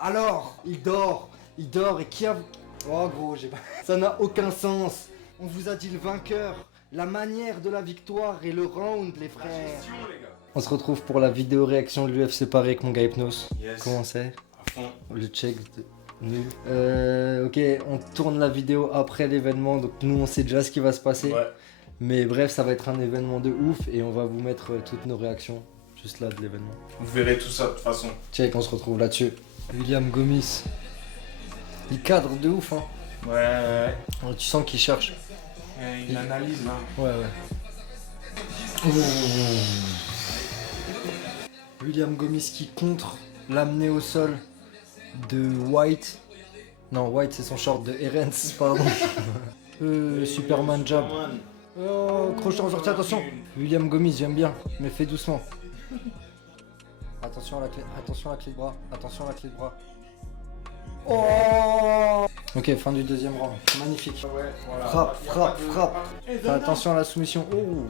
Alors, il dort et qui a... Oh gros, j'ai pas... Ça n'a aucun sens. On vous a dit le vainqueur, la manière de la victoire et le round, les frères. On se retrouve pour la vidéo réaction de l'UFC Paris avec mon gars Hypnos. Yes. Comment c'est? À fond. Le check nul. Ok, on tourne la vidéo après l'événement, donc nous on sait déjà ce qui va se passer. Ouais. Mais bref, ça va être un événement de ouf et on va vous mettre toutes nos réactions juste là de l'événement. Vous verrez tout ça de toute façon. Check, on se retrouve là-dessus. William Gomis. Il cadre de ouf, hein. Ouais. Oh, tu sens qu'il cherche. Il analyse là. Ouais. William Gomis qui contre l'amener au sol de White. Non, White c'est son short de Herens, pardon. Superman jab. Oh, crochet en sortie, attention. William Gomis, j'aime bien, mais fais doucement. Attention à la clé de bras. Attention à la clé de bras. Oh. Ok, fin du deuxième round. Magnifique. Ouais, voilà. Frappe. Fais attention à la soumission. Oh.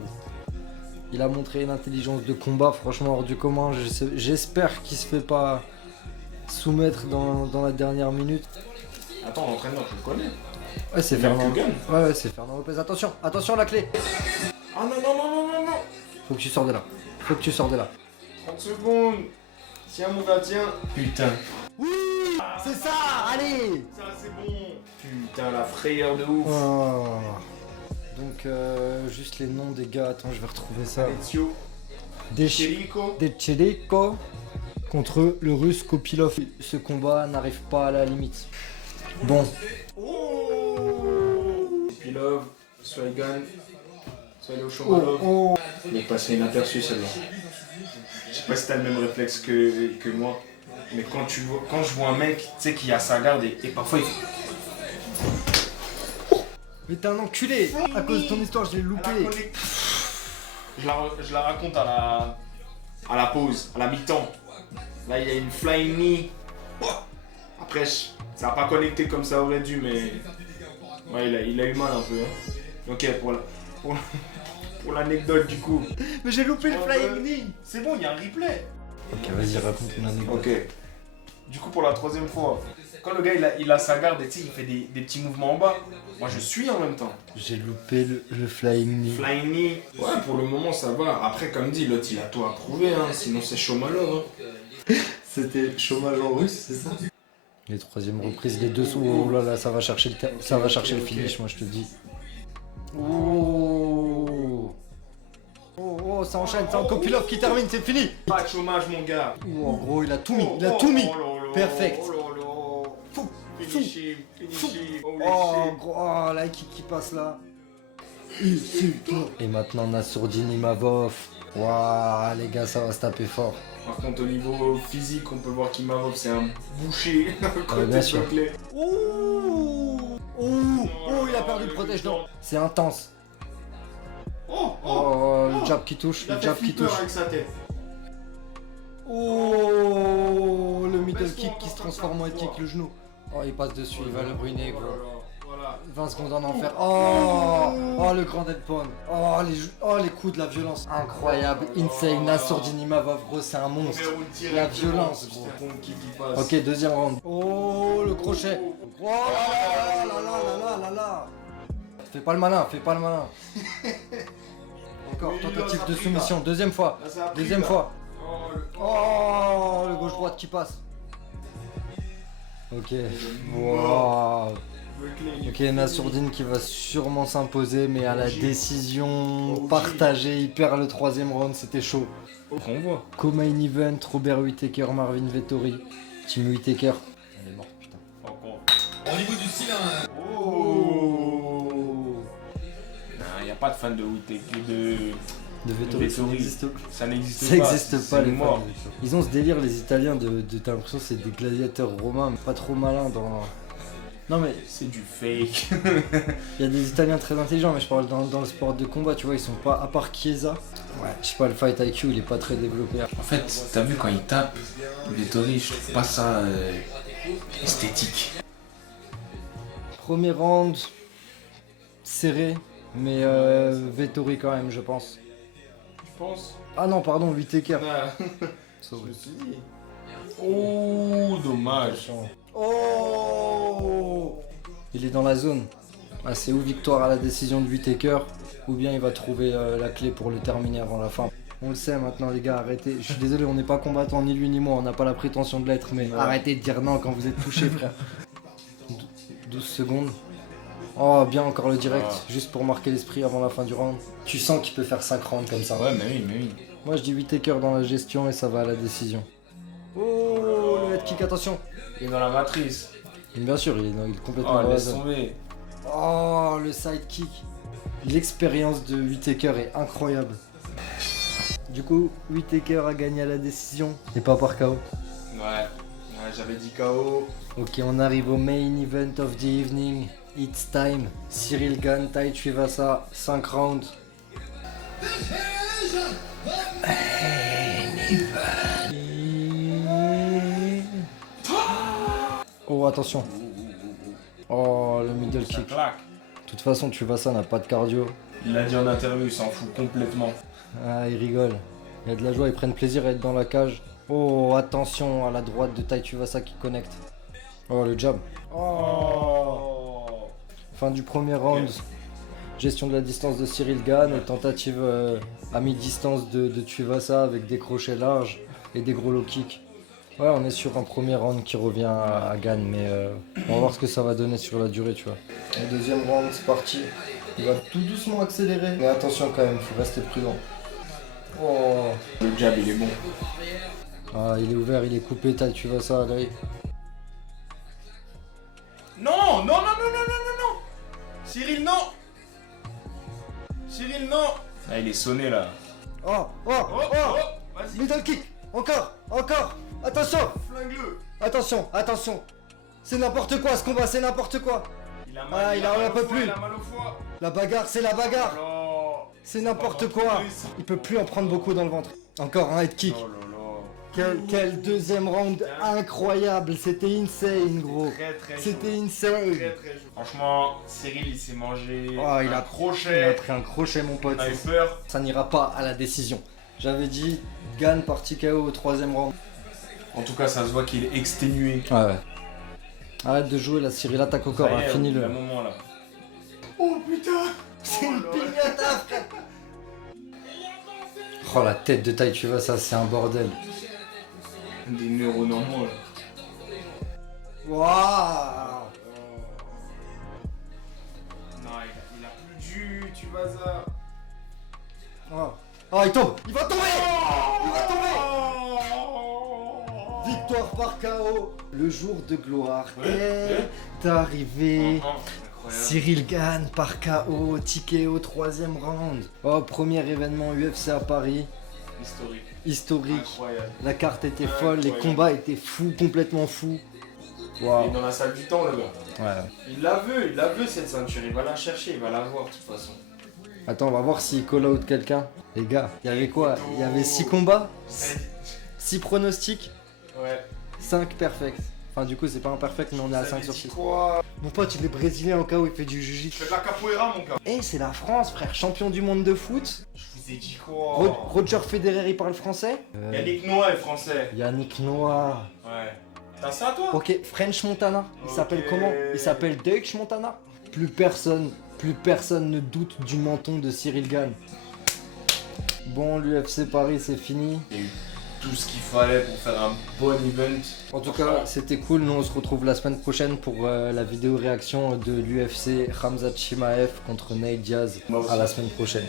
Il a montré une intelligence de combat franchement hors du commun. J'espère qu'il se fait pas soumettre dans la dernière minute. Attends, l'entraîneur, je le connais. Ouais, c'est Il Fernand. Kugan. Ouais, c'est Fernand Lopez. Attention à la clé. Ah non. Faut que tu sors de là. 30 secondes. Tiens mon gars, tiens. Putain. Oui, c'est ça. Allez. Ça c'est bon. Putain, la frayeur de ouf. Oh. Donc juste les noms des gars. Attends, je vais retrouver ça. Ezio. Chirico. Descherico contre le russe Kopilov. Ce combat n'arrive pas à la limite. Bon. Pilov, Swaigan, Swallow Shomalov. Il est passé inaperçu celle-là. Je sais pas si t'as le même réflexe que moi, mais quand je vois un mec, tu sais, qui a sa garde et parfois il fait... Mais t'es un enculé. À cause de ton histoire, je l'ai loupé. Je la raconte à la pause, à la mi-temps. Là, il y a une flying knee. Après, ça n'a pas connecté comme ça aurait dû, mais... Ouais, il a eu mal un peu. Hein. Ok, pour l'anecdote du coup. Mais j'ai loupé le flying knee. C'est bon, il y a un replay. Ok, vas-y, raconte une anecdote. Ok. Du coup, pour la troisième fois, quand le gars il a sa garde et il fait des petits mouvements en bas, moi je suis en même temps. J'ai loupé le flying knee. Flying knee. Ouais, pour le moment ça va. Après, comme dit, l'autre il a tout à prouver, hein. Sinon c'est Shomalov. Hein. C'était chômage en russe, c'est ça? Les troisièmes reprises, les deux sous. Oh là là, ça va chercher le finish, moi je te dis. Oh, ça enchaîne, c'est un Kopilov qui termine, c'est fini. Pas de chômage, mon gars. Oh, en gros, il a tout mis, Perfect. Fou. Finish him. Oh, gros, oh, la kick qui passe là. Et maintenant, Nassourdine Imavov. Waouh, les gars, ça va se taper fort. Par contre, au niveau physique, on peut voir qu'Imavov c'est un boucher. Bien sûr. Côté Oh, il a perdu le protège-dents. C'est intense. Le jab qui touche, Il a fait flipper avec sa tête. Oh, le middle kick qui se transforme en head kick, le genou. Oh, il passe dessus, il va le ruiner, gros. Voilà. 20 secondes en enfer. Oh, le grand dead pound. Oh, les coups de la violence. Incroyable. Insane. Nassourdine Imavov, gros, c'est un monstre. La violence, gros. Ok, deuxième round. Oh, le crochet. Oh là. Fais pas le malin. Encore, tentative de soumission. Deuxième fois. Oh, le gauche-droite qui passe. Ok. Wow. Ok, Nassourdine qui va sûrement s'imposer, mais à la décision partagée, il perd le troisième round, c'était chaud. On voit. Co-main event, Robert Whittaker, Marvin Vettori. Team Whittaker. Elle est morte, putain. Encore. Au niveau du style, hein. Oh. Non, il n'y a pas de fan de Whittaker, De Vettori, ça n'existe pas. n'existe pas, les morts. fans. Ils ont ce délire, les Italiens, t'as l'impression que c'est des gladiateurs romains, mais pas trop malins dans... Non mais c'est du fake. il y a des Italiens très intelligents, mais je parle dans le sport de combat, tu vois, ils sont pas, à part Chiesa, ouais, je sais pas, le fight IQ il est pas très développé. En fait, t'as vu quand il tape, Vettori, je trouve pas ça esthétique. Premier round, serré, mais Vettori quand même, je pense. Tu penses? Ah non, pardon, Whittaker. Je me suis dit. Oh, dommage. Oh, il est dans la zone. Ah, c'est ou victoire à la décision de Whittaker, ou bien il va trouver la clé pour le terminer avant la fin. On le sait maintenant les gars, arrêtez. Je suis désolé, on n'est pas combattant ni lui ni moi, on n'a pas la prétention de l'être, mais arrêtez de dire non quand vous êtes touché frère. 12 secondes. Oh bien encore le direct, juste pour marquer l'esprit avant la fin du round. Tu sens qu'il peut faire 5 rounds comme ça. Ouais, mais oui. Moi je dis Whittaker dans la gestion et ça va à la décision. Oh le head kick, attention. Il est dans la matrice. Et bien sûr, il est complètement Oh, dans la laisse zone. tomber. Oh le sidekick. L'expérience de Whittaker est incroyable. Du coup, Whittaker a gagné à la décision et pas par KO. Ouais, j'avais dit KO. Ok, on arrive au main event of the evening. It's time. Cyril Gane, Tai Tuivasa, 5 rounds. Oh, attention. Oh, le middle Ça kick. claque. De toute façon, Tuivasa n'a pas de cardio. Il l'a dit en interview, il s'en fout complètement. Ah, il rigole. Il y a de la joie, ils prennent plaisir à être dans la cage. Oh, attention à la droite de Tai Tuivasa qui connecte. Oh, le jab. Oh. Fin du premier round. Gestion de la distance de Cyril Gane et tentative à mi-distance de Tuivasa avec des crochets larges et des gros low kicks. Ouais, on est sur un premier round qui revient à Gane, mais on va voir ce que ça va donner sur la durée, tu vois. Le deuxième round, c'est parti. Il va tout doucement accélérer. Mais attention quand même, faut rester prudent. Oh. Le jab, il est bon. Ah, il est ouvert, il est coupé, Tai Tuivasa à l'œil. Non. Cyril, non. Cyril, non. Ah, il est sonné là. Oh, Vas-y. middle kick. Encore. Attention. Flingue-le. Attention. C'est n'importe quoi ce combat, c'est n'importe quoi. Il a Ah, il en peut plus. Il a mal au foie. La bagarre, c'est la bagarre. Oh. C'est n'importe quoi. Il peut plus en prendre beaucoup dans le ventre. Encore un head kick. Oh là là. Quel deuxième round incroyable. C'était insane, gros. Très C'était chaud. insane. Très chaud. Franchement, Cyril, il s'est mangé Oh, il un a crochet. pris un crochet, mon pote. On a eu peur. Ça n'ira pas à la décision. J'avais dit Gane parti KO au troisième round. En tout cas, ça se voit qu'il est exténué. Ouais. Arrête de jouer, la Cyril attaque au corps, Ça y est, fini au bout le. d'un moment là. Oh putain. C'est une pignata, frère. Oh, la tête de Tai Tuivasa, c'est un bordel. Des neurones en moi là. Waouh. Non, il a plus du Tuivasa. Oh, il tombe. Il va tomber. Victoire par KO. Le jour de gloire est arrivé. Incroyable. Cyril Gane par KO, ticket au troisième round. Oh, premier événement UFC à Paris. Historique. Incroyable. La carte était folle, les combats étaient fous, complètement fous. Il est Waouh. dans la salle du temps le gars. Ouais. Il la veut cette ceinture, il va la chercher, il va la voir de toute façon. Attends, on va voir s'il call out quelqu'un. Les gars, il y avait quoi? Il y avait 6 combats, 6 pronostics, Ouais. 5 perfects. Enfin, du coup, c'est pas un perfect, mais on est à Ça 5 veut sur dire 6. quoi? Mon pote, il est brésilien au cas où il fait du Je jiu-jitsu. fais de la capoeira mon gars. Eh, c'est la France, frère, champion du monde de foot. Je vous ai dit quoi? Roger Federer, il parle français. Yannick Noah est français. Yannick Noah. Ouais. T'as ça toi? Ok, French Montana. Il s'appelle Ok. comment? Il s'appelle Deutsch Montana. Plus personne ne doute du menton de Cyril Gane. Bon, l'UFC Paris, c'est fini. Il y a eu tout ce qu'il fallait pour faire un bon event. En tout cas, c'était cool. Nous, on se retrouve la semaine prochaine pour la vidéo réaction de l'UFC Khamzat Chimaev contre Nate Diaz. Moi aussi. À la semaine prochaine.